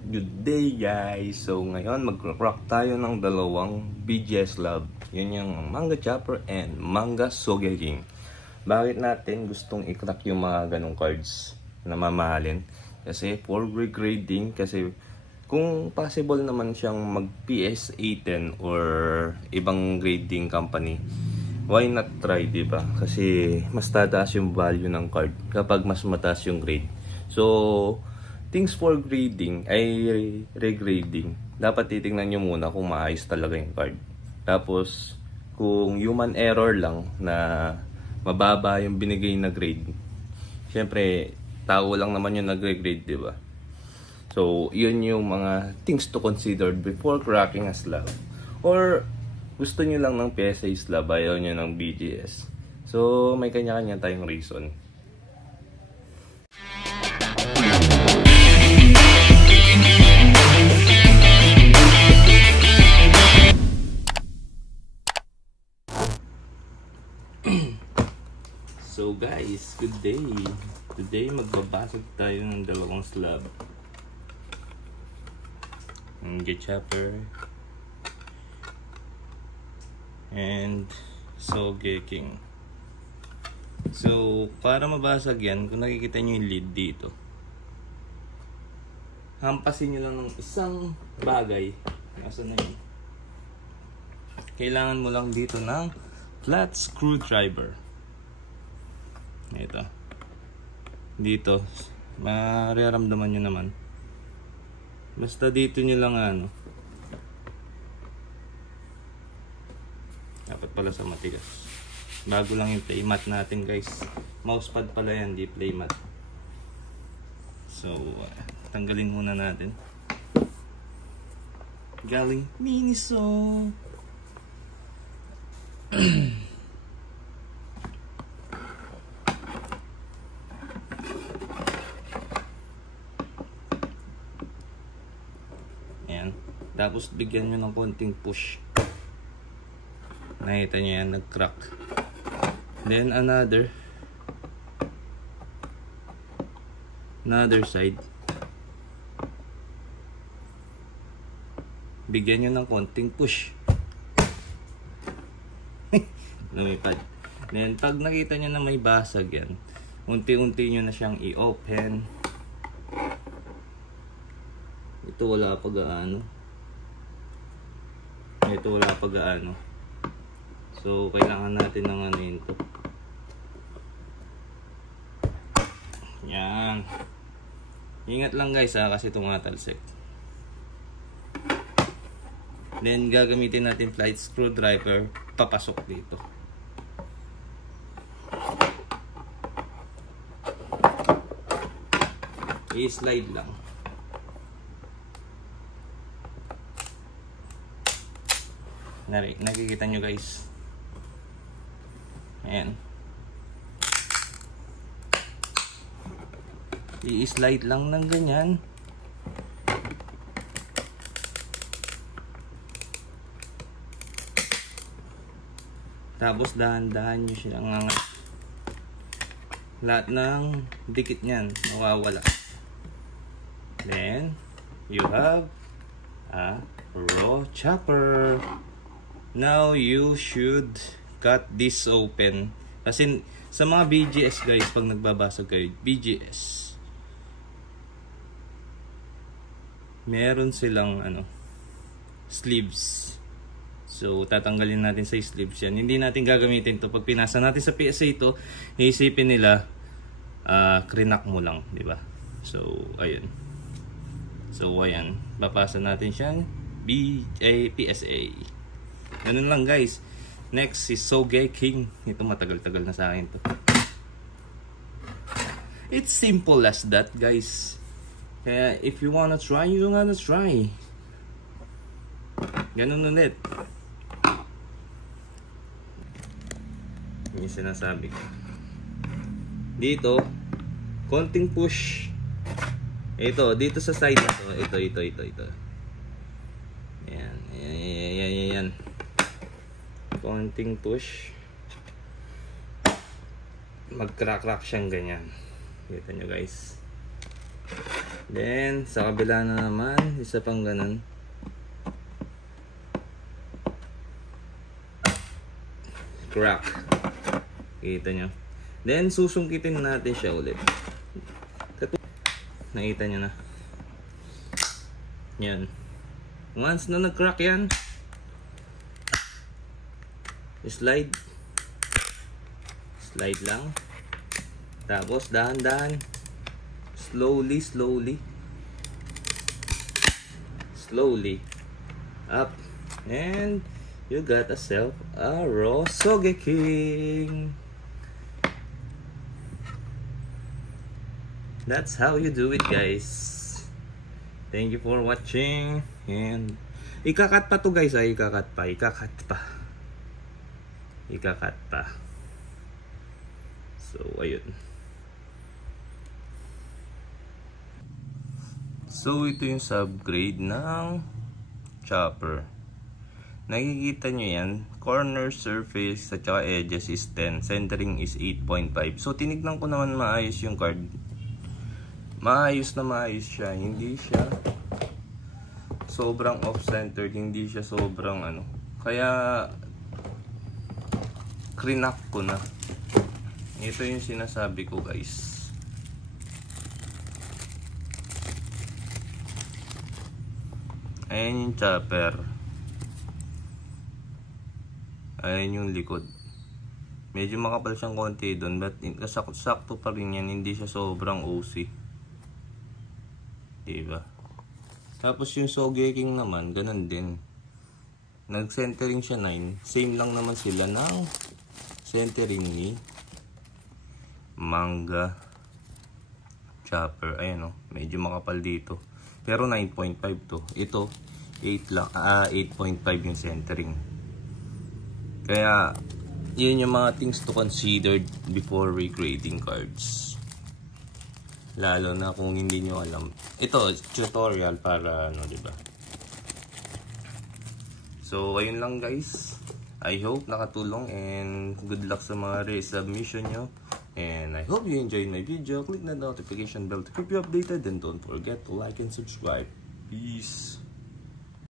Good day guys! So ngayon mag-rock tayo ng dalawang BGS Love. Yun yung Manga Chopper and Manga Sogeking. Bakit natin gustong i-crack yung mga ganong cards na mamahalin? Kasi for regrading, kasi kung possible naman siyang mag PS-A10 or ibang grading company, why not try, diba? Kasi mas tataas yung value ng card kapag mas mataas yung grade. So things for grading ay regrading, dapat titingnan nyo muna kung maayos talaga yung card. Tapos kung human error lang na mababa yung binigay na grade, syempre tao lang naman yung nagre-grade, diba? So yun yung mga things to consider before cracking a slab. Or gusto nyo lang ng PSA slab, ayaw nyo ng BGS. So may kanya-kanya tayong reason. So guys, good day. Today magbabasag tayo ng dalawang slab. Manga Chopper and Sogeking. So para mabasag yan, kung nakikita nyo yung lead dito, hampasin nyo lang ng isang bagay. Nasaan na yun? Kailangan mo lang dito ng flat screwdriver. Ito. Dito. Mariramdaman nyo naman. Basta dito nyo lang ano. Dapat pala sa matigas. Bago lang yung playmat natin guys. Mousepad pala yan, di playmat. So, tanggalin muna natin. Galing Miniso. Tapos bigyan nyo ng konting push. Nakita nyo yan, nag-crack. Then another side. Bigyan nyo ng konting push. Lumipad. Then pag nakita nyo na may basag yan, unti-unti nyo na siyang i-open. Ito wala pa gaano. Ito wala pa gaano. So kailangan natin ng ano yun to. Yan. Ingat lang guys ha, kasi tumatalsik. Then gagamitin natin flat screwdriver papasok dito. I-slide lang. Nakikita nyo guys. Ayan. I-slide lang ng ganyan. Tapos dahan-dahan nyo silang angat. Lahat ng dikit nyan mawawala. Then you have a raw chopper. Now you should cut this open. Kasi sa mga BGS guys, pag nagbabasag kayo, BGS, meron silang ano, sleeves. So tatanggalin natin sa sleeves yan. Hindi natin gagamitin to. Pag pinasa natin sa PSA ito, iisipin nila krinak mo lang, di ba? So ayun. So ayan, papasa natin siyang PSA. Ganun lang guys. Next is Sogeking. Ito matagal-tagal na sa akin to. It's simple as that guys. Kaya if you wanna try, you wanna try. Ganun ulit. Yung sinasabi ko. Dito, konting push. Ito, dito sa side na to. Ito. Ayan. Konting push. Mag-crack-crack siyang ganyan. Kita nyo guys. Then, sa kabila na naman, isa pang ganun. Crack. Kita nyo. Then, susungkitin natin siya ulit. Nakita nyo na. Yan. Once na nag-crack yan, slide. Slide lang. Tapos, dahan-dahan. Slowly. Slowly. Up. And you got yourself a raw Sogeking. That's how you do it, guys. Thank you for watching. And ikakat pa to, guys. Ikakat pa. So, ayun. So, ito yung subgrade ng chopper. Nakikita nyo yan. Corner surface at saka edges is 10. Centering is 8.5. So, tinignan ko naman maayos yung card. Maayos siya. Hindi siya sobrang off-centered. Hindi siya sobrang ano. Kaya, krinak ko na. Ito yung sinasabi ko, guys. Ayan yung chopper. Ayan yung likod. Medyo makapal siyang konti doon, but sakto pa rin yan. Hindi siya sobrang OC. Diba? Tapos yung Sogeking naman, ganun din. Nag-centering siya 9. Same lang naman sila ng centering ni Manga chopper. Ayan o, medyo makapal dito. Pero 9.5 to. Ito, 8 lang, 8.5 yung centering. Kaya, yun yung mga things to consider before regrading cards. Lalo na kung hindi nyo alam. Ito, tutorial para ano, diba? So, ayun lang, guys. I hope nakatulong and good luck sa mga resubmission nyo. And I hope you enjoyed my video. Click the notification bell to keep you updated and don't forget to like and subscribe. Peace!